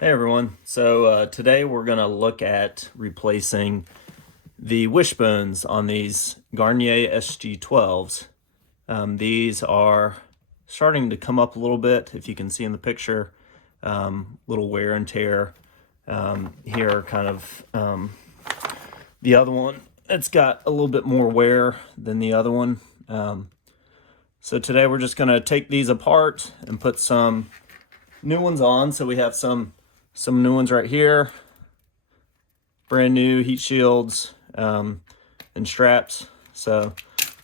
Hey everyone, so today we're going to look at replacing the wishbones on these Gaerne SG 12s. These are starting to come up a little bit, if you can see in the picture, little wear and tear. Here kind of the other one, it's got a little bit more wear than the other one. So today we're just going to take these apart and put some new ones on. So we have some new ones right here, brand new heat shields and straps. So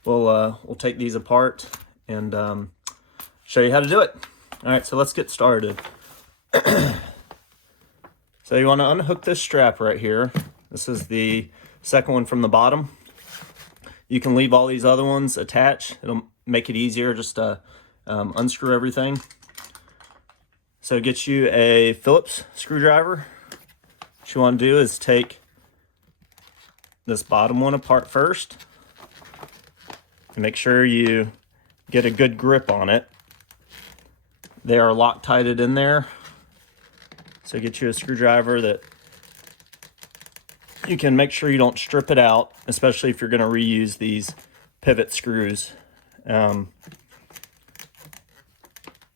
we'll take these apart and show you how to do it. All right, so let's get started. So you want to unhook this strap right here. This is the second one from the bottom. You can leave all these other ones attached. It'll make it easier just to unscrew everything. So get you a Phillips screwdriver. What you want to do is take this bottom one apart first and make sure you get a good grip on it. They are Loctited in there. So get you a screwdriver that you can make sure you don't strip it out, especially if you're going to reuse these pivot screws.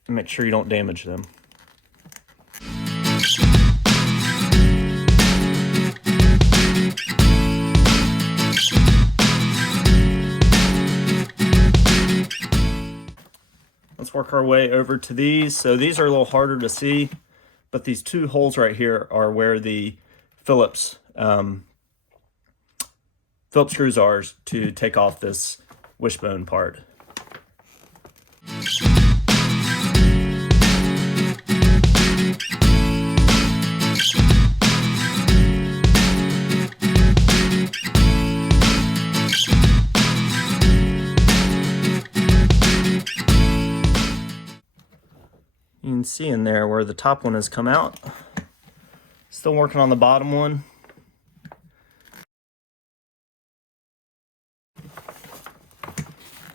Make sure you don't damage them. Let's work our way over to these. So these are a little harder to see, but these two holes right here are where the Phillips screws are to take off this wishbone part. You can see in there where the top one has come out. Still working on the bottom one.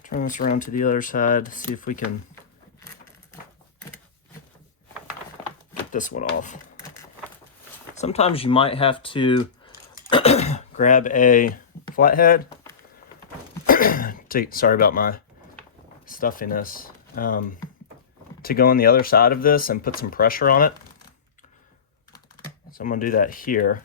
Turn this around to the other side, see if we can get this one off. Sometimes you might have to grab a flathead. Sorry about my stuffiness. To go on the other side of this and put some pressure on it. So I'm going to do that here.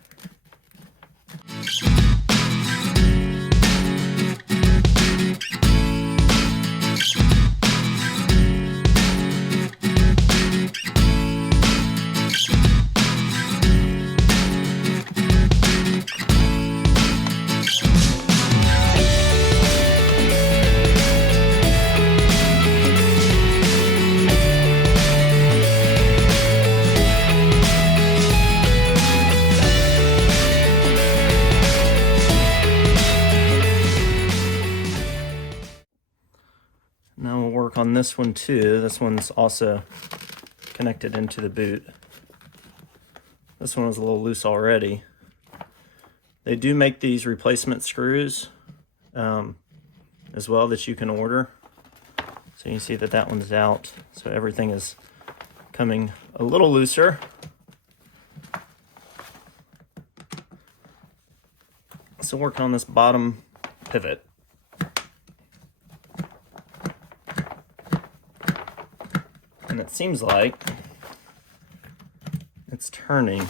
Now we'll work on this one too. This one's also connected into the boot. This one was a little loose already. They do make these replacement screws as well that you can order. So you can see that one's out. So everything is coming a little looser. So working on this bottom pivot. And it seems like it's turning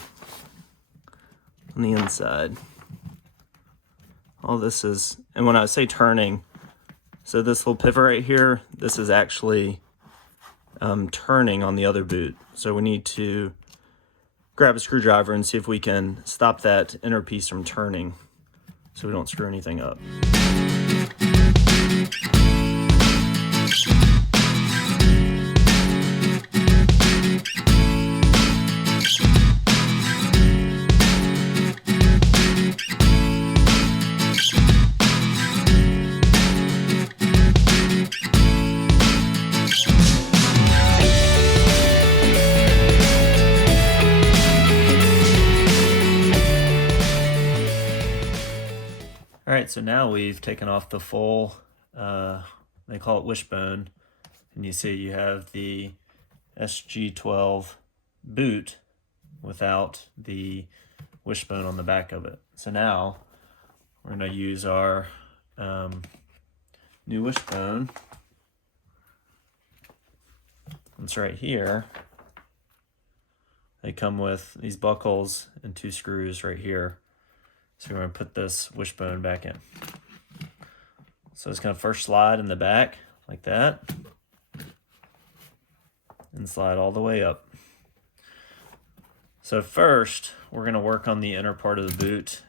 on the inside. All this is, and when I say turning, so this little pivot right here, this is actually turning on the other boot. So we need to grab a screwdriver and see if we can stop that inner piece from turning so we don't screw anything up. All right, so now we've taken off the full, they call it wishbone, and you see you have the SG12 boot without the wishbone on the back of it. So now we're going to use our new wishbone. It's right here. They come with these buckles and 2 screws right here. So we're going to put this wishbone back in. So it's going to first slide in the back like that and slide all the way up. So first we're going to work on the inner part of the boot.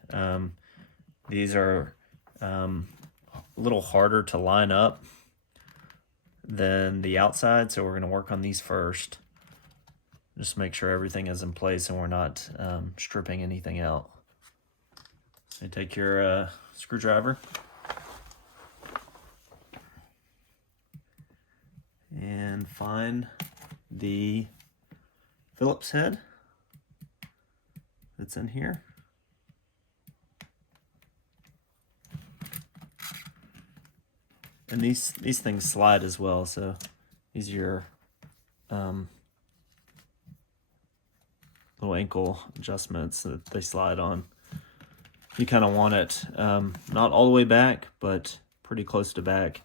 These are a little harder to line up than the outside, so we're going to work on these first. Just make sure everything is in place and we're not stripping anything out. So take your screwdriver and find the Phillips head that's in here. And these things slide as well, so these are your little ankle adjustments that they slide on. You kind of want it not all the way back, but pretty close to back,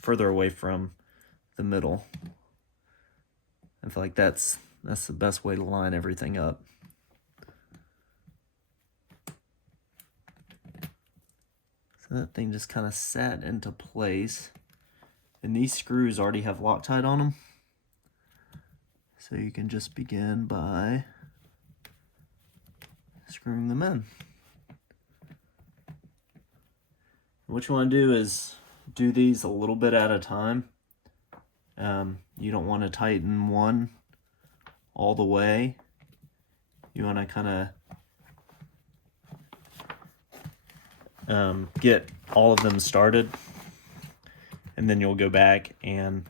further away from the middle. I feel like that's the best way to line everything up. So that thing just kind of sat into place. And these screws already have Loctite on them. So you can just begin by screwing them in. What you want to do is do these a little bit at a time. You don't want to tighten one all the way. You want to kind of get all of them started, and then you'll go back and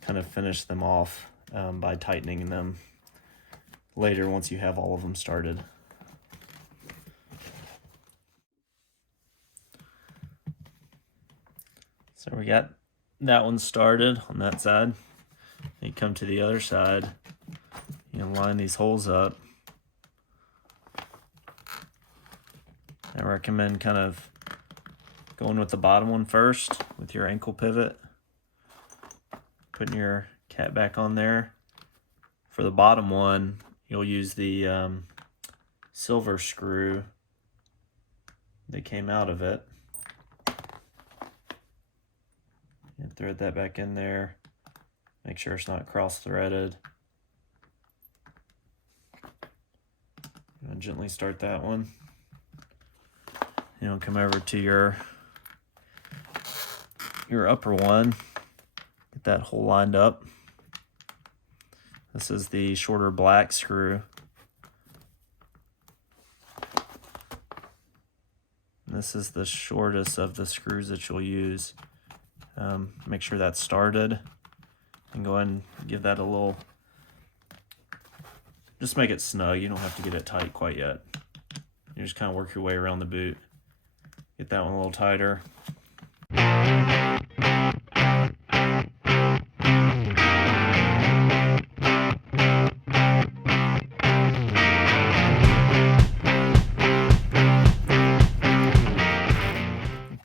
kind of finish them off by tightening them later once you have all of them started. So we got that one started on that side. You come to the other side, you know, line these holes up. I recommend kind of going with the bottom one first with your ankle pivot, putting your cat back on there. For the bottom one, you'll use the silver screw that came out of it. And thread that back in there. Make sure it's not cross-threaded. And gently start that one. Come over to your upper one. Get that hole lined up. This is the shorter black screw. This is the shortest of the screws that you'll use. Make sure that's started, and go ahead and give that a little, just make it snug. You don't have to get it tight quite yet. You just kind of work your way around the boot. Get that one a little tighter. Put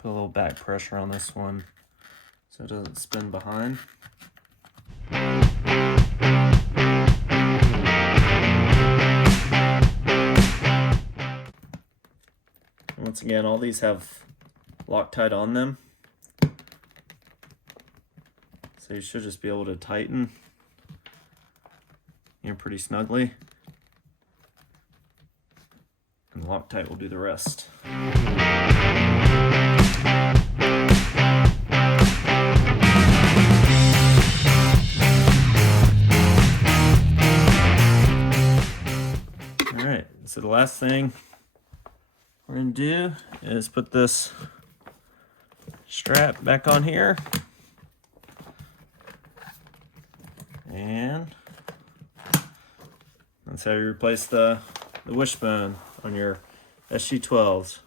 a little back pressure on this one so it doesn't spin behind. Once again, all these have Loctite on them, so you should just be able to tighten pretty snugly, and Loctite will do the rest. All right, so the last thing we're going to do is put this strap back on here, and that's how you replace the wishbone on your SG12s.